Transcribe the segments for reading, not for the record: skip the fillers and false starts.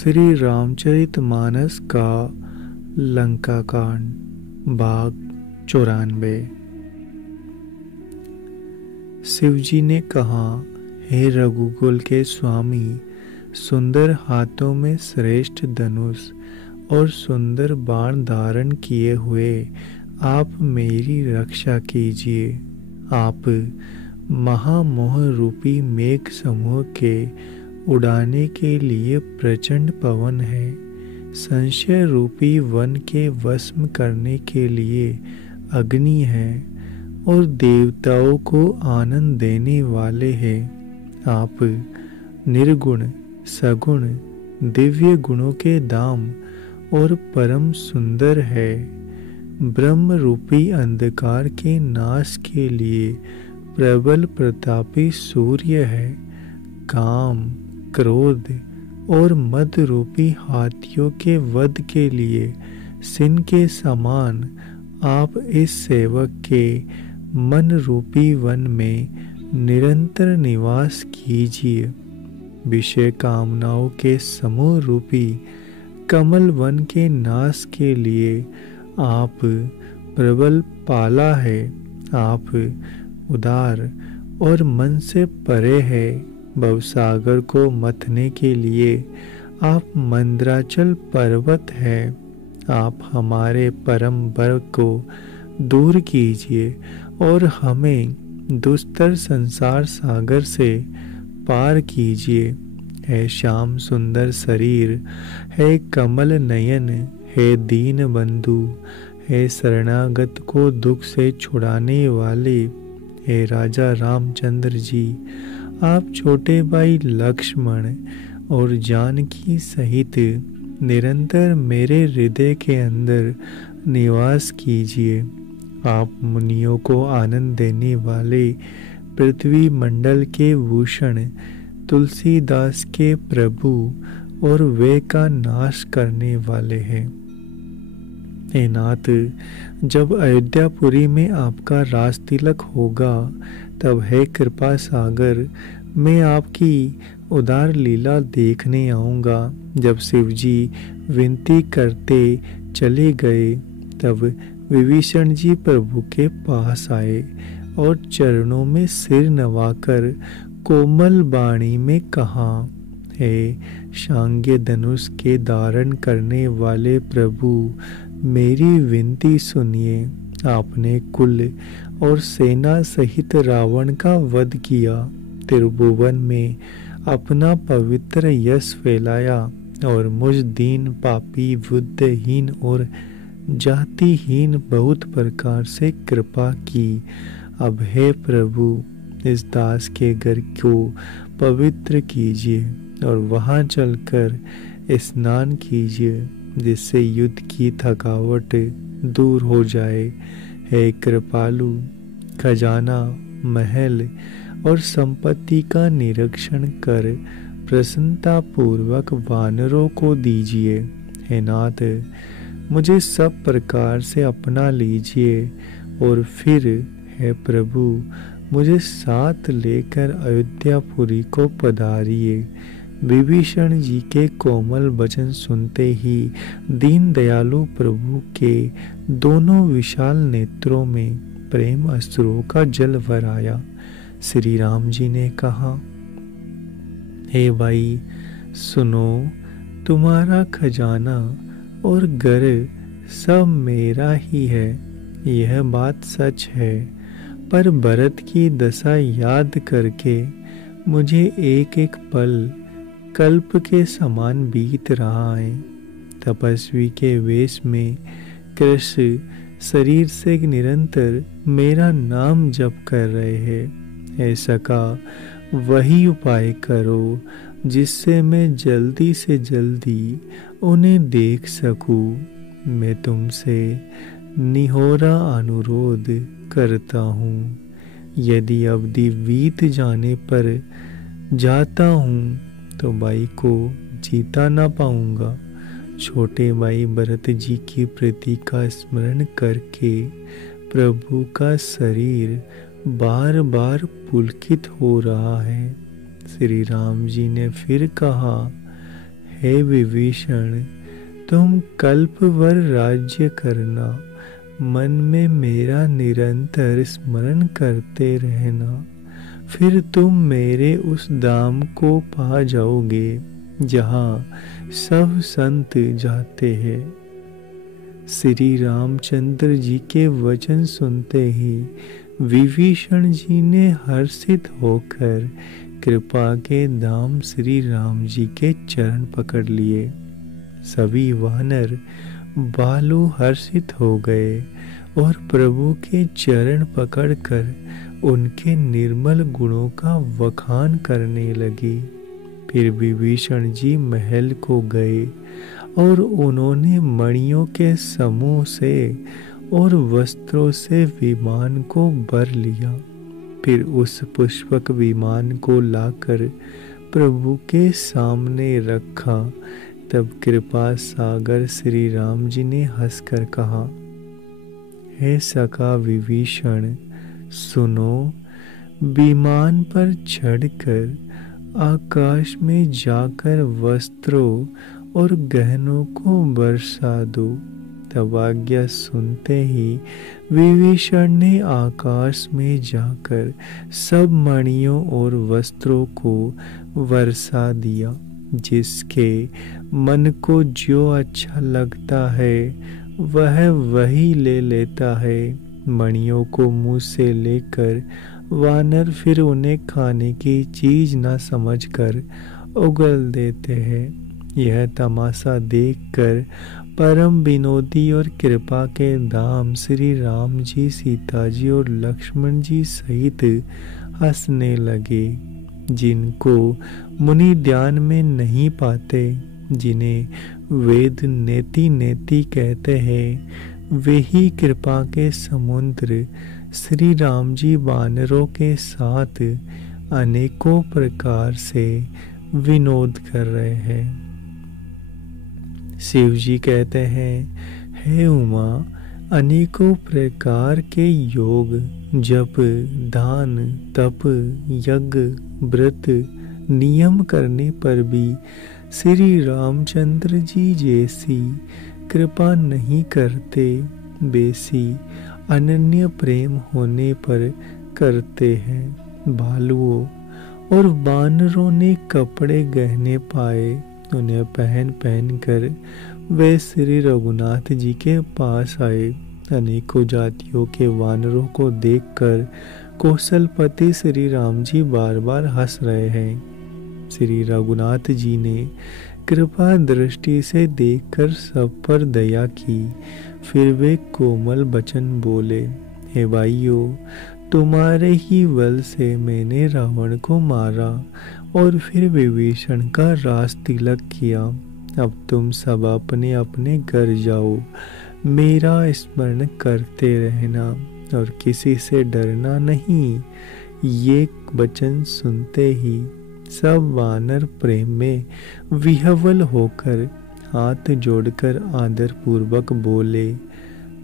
श्री रामचरितमानस का लंका कांड भाग 94। शिवजी ने कहा, हे रघुकुल के स्वामी, सुंदर हाथों में श्रेष्ठ धनुष और सुंदर बाण धारण किए हुए आप मेरी रक्षा कीजिए। आप महामोह रूपी मेघ समूह के उड़ाने के लिए प्रचंड पवन है, संशय रूपी वन के वश करने के लिए अग्नि है और देवताओं को आनंद देने वाले हैं। आप निर्गुण सगुण दिव्य गुणों के धाम और परम सुंदर है। ब्रह्म रूपी अंधकार के नाश के लिए प्रबल प्रतापी सूर्य है। काम क्रोध और मद रूपी हाथियों के वध के लिए सिंह के समान आप इस सेवक के मन रूपी वन में निरंतर निवास कीजिए। विषय कामनाओं के समूह रूपी कमल वन के नाश के लिए आप प्रबल पाला है। आप उदार और मन से परे है। भवसागर को मथने के लिए आप मंद्राचल पर्वत है। आप हमारे परम वर्ग को दूर कीजिए और हमें दुस्तर संसार सागर से पार कीजिए। है श्याम सुंदर शरीर, है कमल नयन, है दीन बंधु, है शरणागत को दुख से छुड़ाने वाले, हे राजा रामचंद्र जी, आप छोटे भाई लक्ष्मण और जानकी सहित निरंतर मेरे हृदय के अंदर निवास कीजिए। आप मुनियों को आनंद देने वाले पृथ्वी मंडल के भूषण, तुलसीदास के प्रभु और वे का नाश करने वाले हैं। हे नाथ, जब अयोध्यापुरी में आपका राज तिलक होगा, तब हे कृपा सागर, मैं आपकी उदार लीला देखने आऊँगा। जब शिवजी विनती करते चले गए, तब विभीषण जी प्रभु के पास आए और चरणों में सिर नवाकर कोमल वाणी में कहा, हे शांग्य धनुष के धारण करने वाले प्रभु, मेरी विनती सुनिए। आपने कुल और सेना सहित रावण का वध किया, त्रिभुवन में अपना पवित्र यश फैलाया और मुझ दीन पापी बुद्धहीन और जातिहीन बहुत प्रकार से कृपा की। अब हे प्रभु, इस दास के घर को पवित्र कीजिए और वहां चलकर स्नान कीजिए, जिससे युद्ध की थकावट दूर हो जाए। हे कृपालु, खजाना, महल और संपत्ति का निरीक्षण कर प्रसन्नता पूर्वक वानरों को दीजिए। हे नाथ, मुझे सब प्रकार से अपना लीजिए और फिर हे प्रभु, मुझे साथ लेकर अयोध्यापुरी को पधारिए। विभीषण जी के कोमल वचन सुनते ही दीन दयालु प्रभु के दोनों विशाल नेत्रों में प्रेम अश्रुओं का जल भर आया। श्री राम जी ने कहा, हे भाई सुनो, तुम्हारा खजाना और घर सब मेरा ही है, यह बात सच है। पर भरत की दशा याद करके मुझे एक एक पल कल्प के समान बीत रहा है। तपस्वी के वेश में कृष्ण शरीर से निरंतर मेरा नाम जप कर रहे हैं। ऐसा का वही उपाय करो जिससे मैं जल्दी से जल्दी उन्हें देख सकूं। मैं तुमसे निहोरा अनुरोध करता हूँ। यदि अवधि बीत जाने पर जाता हूँ तो भाई को जीता ना पाऊंगा। छोटे भाई भरत जी की प्रीति का स्मरण करके प्रभु का शरीर बार बार पुलकित हो रहा है। श्री राम जी ने फिर कहा, हे विभीषण, तुम कल्पभर राज्य करना, मन में मेरा निरंतर स्मरण करते रहना, फिर तुम मेरे उस धाम को पा जाओगे जहाँ सब संत जाते हैं। श्री रामचंद्र जी के वचन सुनते ही विभीषण जी ने हर्षित होकर कृपा के धाम श्री राम जी के चरण पकड़ लिए। सभी वानर बालू हर्षित हो गए और प्रभु के चरण पकड़कर उनके निर्मल गुणों का वखान करने लगे। फिर विभीषण जी महल को गए और उन्होंने मणियों के समूह से और वस्त्रों से विमान को भर लिया। फिर उस पुष्पक विमान को लाकर प्रभु के सामने रखा। तब कृपा सागर श्री राम जी ने हंसकर कहा, हे सखा विभीषण, सुनो, विमान पर चढ़कर आकाश में जाकर वस्त्रों और गहनों को बरसा दो। तब आज्ञा सुनते ही विभीषण ने आकाश में जाकर सब मणियों और वस्त्रों को बरसा दिया। जिसके मन को जो अच्छा लगता है वह वही ले लेता है। मणियों को मुंह से लेकर वानर फिर उन्हें खाने की चीज न समझकर उगल देते हैं। यह तमाशा देखकर परम विनोदी और कृपा के धाम श्री राम जी, सीता जी और लक्ष्मण जी सहित हंसने लगे। जिनको मुनि ध्यान में नहीं पाते, जिन्हें वेद नेति नेति कहते हैं, वे ही कृपा के समुद्र श्री राम जी वानरों के साथ अनेकों प्रकार से विनोद कर रहे हैं। शिव जी कहते हैं, हे उमा, अनेकों प्रकार के योग, जप, दान, तप, यज्ञ, व्रत, नियम करने पर भी श्री रामचंद्र जी जैसी कृपा नहीं करते। बेसी अनन्य प्रेम होने पर करते हैं। भालुओं और वानरों ने कपड़े गहने पाए, उन्हें पहन पहन कर वे श्री रघुनाथ जी के पास आए। अनेकों जातियों के वानरों को देखकर कौशलपति श्री राम जी बार बार हंस रहे हैं। श्री रघुनाथ जी ने कृपा दृष्टि से देखकर सब पर दया की। फिर वे कोमल वचन बोले, हे भाइयों, तुम्हारे ही बल से मैंने रावण को मारा और फिर विभीषण का राज तिलक किया। अब तुम सब अपने अपने घर जाओ, मेरा स्मरण करते रहना और किसी से डरना नहीं। ये वचन सुनते ही सब वानर प्रेम में विह्वल होकर हाथ जोड़कर आदर पूर्वक बोले,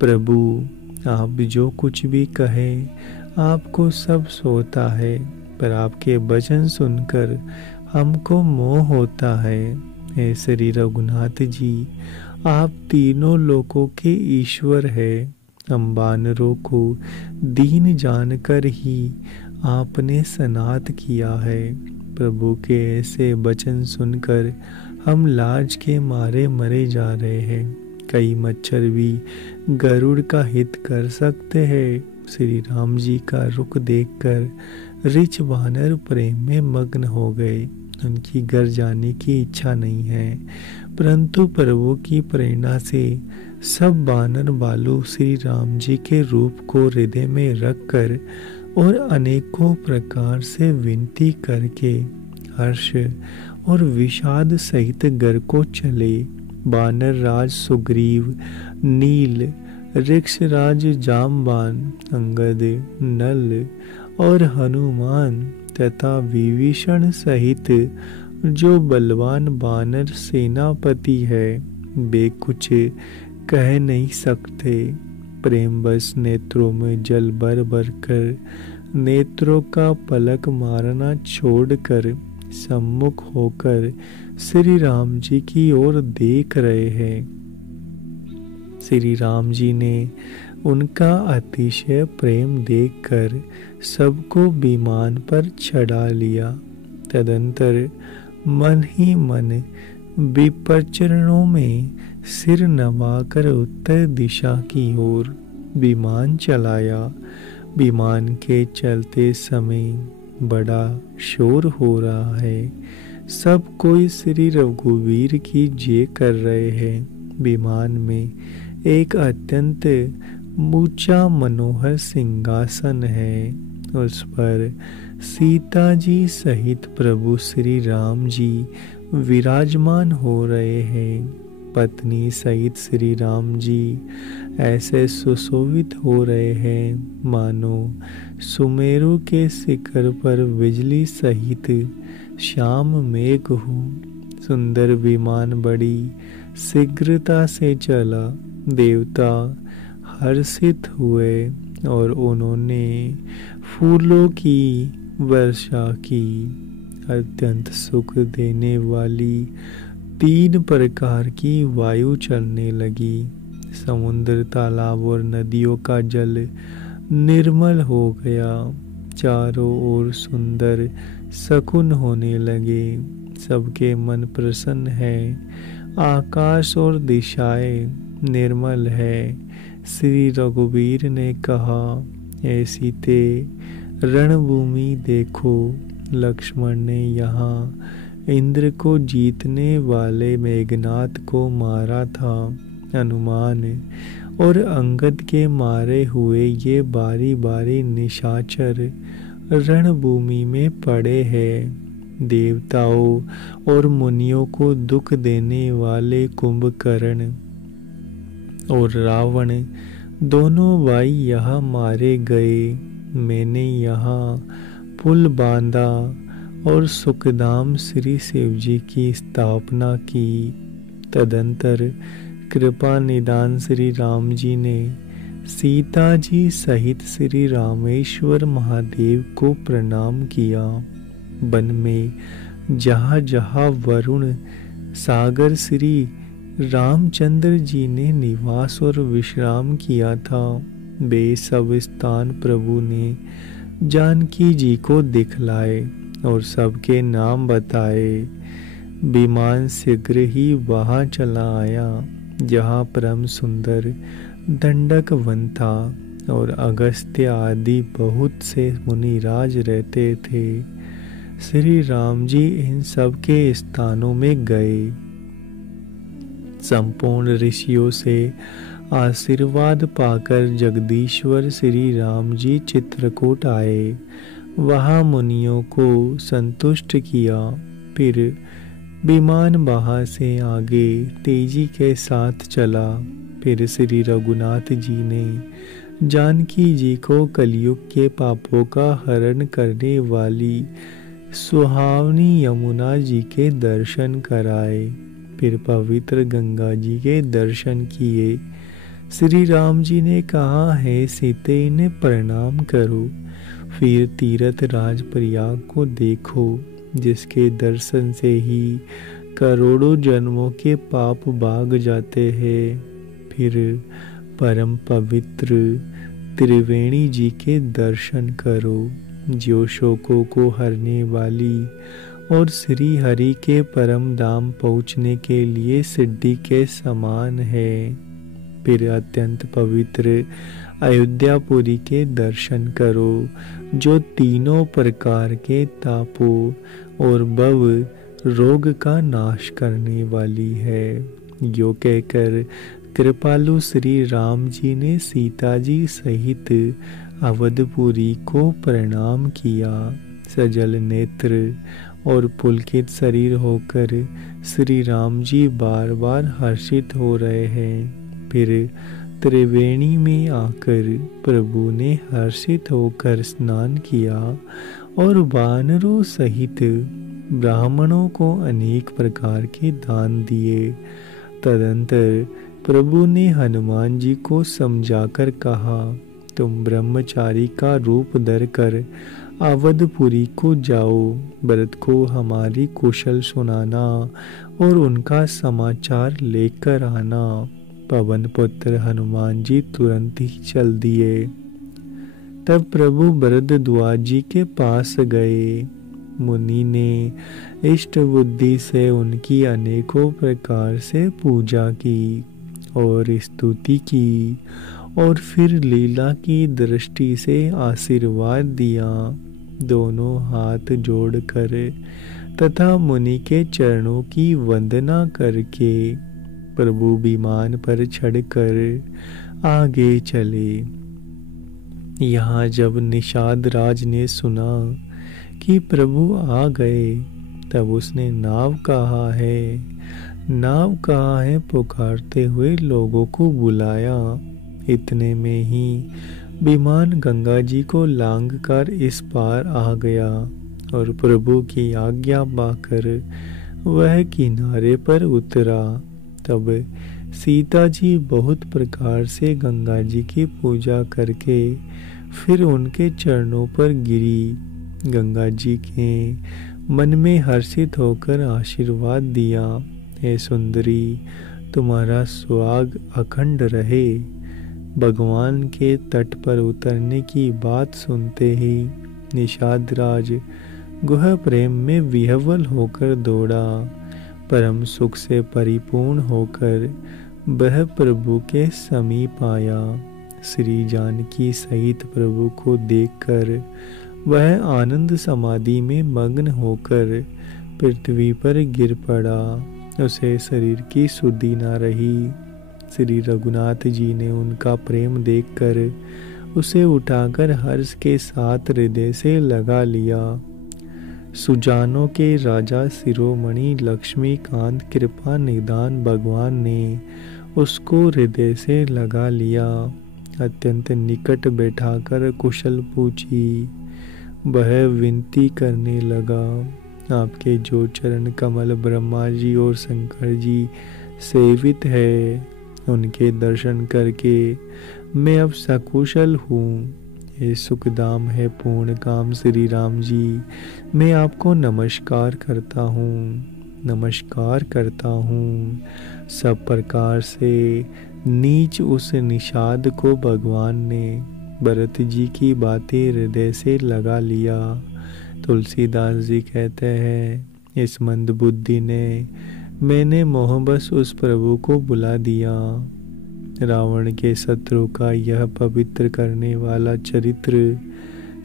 प्रभु, आप जो कुछ भी कहें, आपको सब सोता है, पर आपके वचन सुनकर हमको मोह होता है। हे श्री रघुनाथ जी, आप तीनों लोकों के ईश्वर है। हम वानरों को दीन जानकर ही आपने सनाथ किया है। प्रभु के ऐसे वचन सुनकर हम लाज के मारे मरे जा रहे हैं। कई मच्छर भी गरुड़ का हित कर सकते हैं। श्री राम जी का रुख देखकर ऋच वानर प्रेम में मग्न हो गए। उनकी घर जाने की इच्छा नहीं है, परंतु प्रभु की प्रेरणा से सब वानर बालू श्री राम जी के रूप को हृदय में रखकर और अनेकों प्रकार से विनती करके हर्ष और विषाद सहित घर को चले। वानर राज सुग्रीव, नील, ऋक्षराज जामवान, अंगद, नल और हनुमान तथा विभीषण सहित जो बलवान वानर सेनापति है, वे कुछ कह नहीं सकते। प्रेम बस नेत्रों में जल भर भर कर नेत्रों का पलक मारना छोड़कर सम्मुख होकर श्री राम जी की ओर देख रहे हैं। श्री राम जी ने उनका अतिशय प्रेम देखकर सबको विमान पर चढ़ा लिया। तदंतर मन ही मन विपचरणों में सिर नवाकर उत्तर दिशा की ओर विमान चलाया। विमान के चलते समय बड़ा शोर हो रहा है। सब कोई श्री रघुवीर की जय कर रहे हैं। विमान में एक अत्यंत ऊंचा मनोहर सिंहासन है। उस पर सीता जी सहित प्रभु श्री राम जी विराजमान हो रहे हैं। पत्नी सहित श्री राम जी ऐसे सुशोभित हो रहे हैं मानो सुमेरु के शिखर पर बिजली सहित श्याम मेघ हो। सुंदर विमान बड़ी शीघ्रता से चला। देवता हर्षित हुए और उन्होंने फूलों की वर्षा की। अत्यंत सुख देने वाली 3 प्रकार की वायु चलने लगी। समुद्र, तालाब और नदियों का जल निर्मल हो गया। चारों ओर सुंदर शकुन होने लगे। सबके मन प्रसन्न है। आकाश और दिशाएं निर्मल है। श्री रघुवीर ने कहा, ऐ सीते, रणभूमि देखो। लक्ष्मण ने यहाँ इंद्र को जीतने वाले मेघनाथ को मारा था। हनुमान और अंगद के मारे हुए ये बारी बारी निशाचर रणभूमि में पड़े हैं। देवताओं और मुनियों को दुख देने वाले कुंभकर्ण और रावण दोनों भाई यहाँ मारे गए। मैंने यहाँ पुल बांधा और सुखधाम श्री शिव जी की स्थापना की। तदंतर कृपा निदान श्री राम जी ने सीता जी सहित श्री रामेश्वर महादेव को प्रणाम किया। वन में जहाँ जहाँ वरुण सागर श्री रामचंद्र जी ने निवास और विश्राम किया था, वे सब स्थान प्रभु ने जानकी जी को दिखलाए और सबके नाम बताए। विमान शीघ्र ही वहाँ चला आया जहाँ परम सुंदर दंडक वन था और अगस्त्य आदि बहुत से मुनिराज रहते थे। श्री राम जी इन सब के स्थानों में गए। संपूर्ण ऋषियों से आशीर्वाद पाकर जगदीश्वर श्री राम जी चित्रकूट आए। वहाँ मुनियों को संतुष्ट किया। फिर विमान वहाँ से आगे तेजी के साथ चला। फिर श्री रघुनाथ जी ने जानकी जी को कलयुग के पापों का हरण करने वाली सुहावनी यमुना जी के दर्शन कराए। फिर पवित्र गंगा जी के दर्शन किए। श्री राम जी ने कहा, है सीते, इन्हें प्रणाम करो। फिर तीर्थ राज प्रयाग को देखो, जिसके दर्शन से ही करोड़ों जन्मों के पाप भाग जाते हैं। फिर परम पवित्र त्रिवेणी जी के दर्शन करो, जो शोकों को हरने वाली और श्री हरि के परम धाम पहुँचने के लिए सिद्धि के समान है। फिर अत्यंत पवित्र अयोध्यापुरी के दर्शन करो, जो तीनों प्रकार के तापों और भव रोग का नाश करने वाली है। यो कहकर कृपालु श्री राम जी ने सीता जी सहित अवधपुरी को प्रणाम किया। सजल नेत्र और पुलकित शरीर होकर श्री राम जी बार बार हर्षित हो रहे हैं। फिर त्रिवेणी में आकर प्रभु ने हर्षित होकर स्नान किया और वानरों सहित ब्राह्मणों को अनेक प्रकार के दान दिए। तदंतर प्रभु ने हनुमान जी को समझाकर कहा, तुम ब्रह्मचारी का रूप धरकर अवधपुरी को जाओ, भरत को हमारी कुशल सुनाना और उनका समाचार लेकर आना। पवन पुत्र हनुमान जी तुरंत ही चल दिए। तब प्रभु भरद्वाज जी के पास गए। मुनि ने इष्ट बुद्धि से उनकी अनेकों प्रकार से पूजा की और स्तुति की और फिर लीला की दृष्टि से आशीर्वाद दिया। दोनों हाथ जोड़कर तथा मुनि के चरणों की वंदना करके प्रभु विमान पर चढ़कर आगे चले। यहाँ जब निषाद राज ने सुना कि प्रभु आ गए, तब उसने नाव कहाँ है पुकारते हुए लोगों को बुलाया। इतने में ही विमान गंगा जी को लांघकर इस पार आ गया और प्रभु की आज्ञा पाकर वह किनारे पर उतरा। तब सीता जी बहुत प्रकार से गंगा जी की पूजा करके फिर उनके चरणों पर गिरी। गंगा जी के मन में हर्षित होकर आशीर्वाद दिया, हे सुंदरी, तुम्हारा सुहाग अखंड रहे। भगवान के तट पर उतरने की बात सुनते ही निषाद राज गुह प्रेम में विह्वल होकर दौड़ा। परम सुख से परिपूर्ण होकर वह प्रभु के समीप आया। श्री जानकी सहित प्रभु को देखकर वह आनंद समाधि में मग्न होकर पृथ्वी पर गिर पड़ा। उसे शरीर की सुधि न रही। श्री रघुनाथ जी ने उनका प्रेम देखकर उसे उठाकर हर्ष के साथ हृदय से लगा लिया। सुजानों के राजा शिरोमणि लक्ष्मीकांत कृपा निदान भगवान ने उसको हृदय से लगा लिया। अत्यंत निकट बैठाकर कुशल पूछी। वह विनती करने लगा, आपके जो चरण कमल ब्रह्मा जी और शंकर जी सेवित है, उनके दर्शन करके मैं अब सकुशल हूँ। हे सुखदाम है पूर्ण काम श्री राम जी, मैं आपको नमस्कार करता हूँ। सब प्रकार से नीच उस निषाद को भगवान ने भरत जी की बातें हृदय से लगा लिया। तुलसीदास जी कहते हैं, इस मंद बुद्धि ने मैंने मोहबस उस प्रभु को बुला दिया। रावण के शत्रु का यह पवित्र करने वाला चरित्र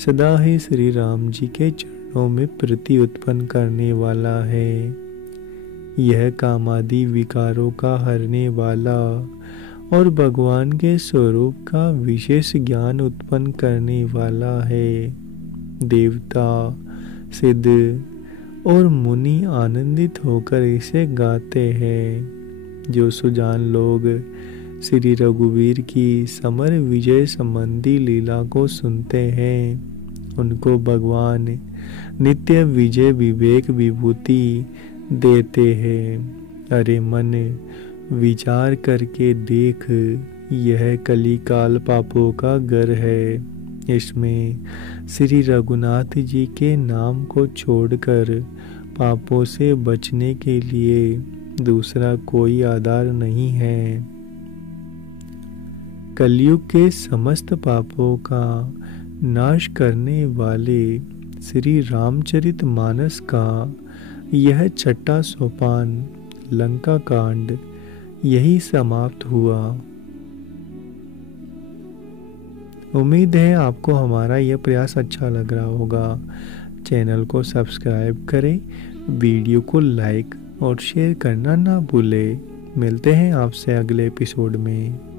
सदा ही श्री राम जी के चरणों में प्रीति उत्पन्न करने वाला है। यह कामादि विकारों का हरने वाला और भगवान के स्वरूप का विशेष ज्ञान उत्पन्न करने वाला है। देवता, सिद्ध और मुनि आनंदित होकर इसे गाते हैं। जो सुजान लोग श्री रघुवीर की समर विजय संबंधी लीला को सुनते हैं, उनको भगवान नित्य विजय विवेक विभूति देते हैं। अरे मन, विचार करके देख, यह कलिकाल पापों का घर है। इसमें श्री रघुनाथ जी के नाम को छोड़कर पापों से बचने के लिए दूसरा कोई आधार नहीं है। कलयुग के समस्त पापों का नाश करने वाले श्री रामचरित मानस का यह छठा सोपान लंका कांड यही समाप्त हुआ। उम्मीद है आपको हमारा यह प्रयास अच्छा लग रहा होगा। चैनल को सब्सक्राइब करें, वीडियो को लाइक और शेयर करना ना भूलें। मिलते हैं आपसे अगले एपिसोड में।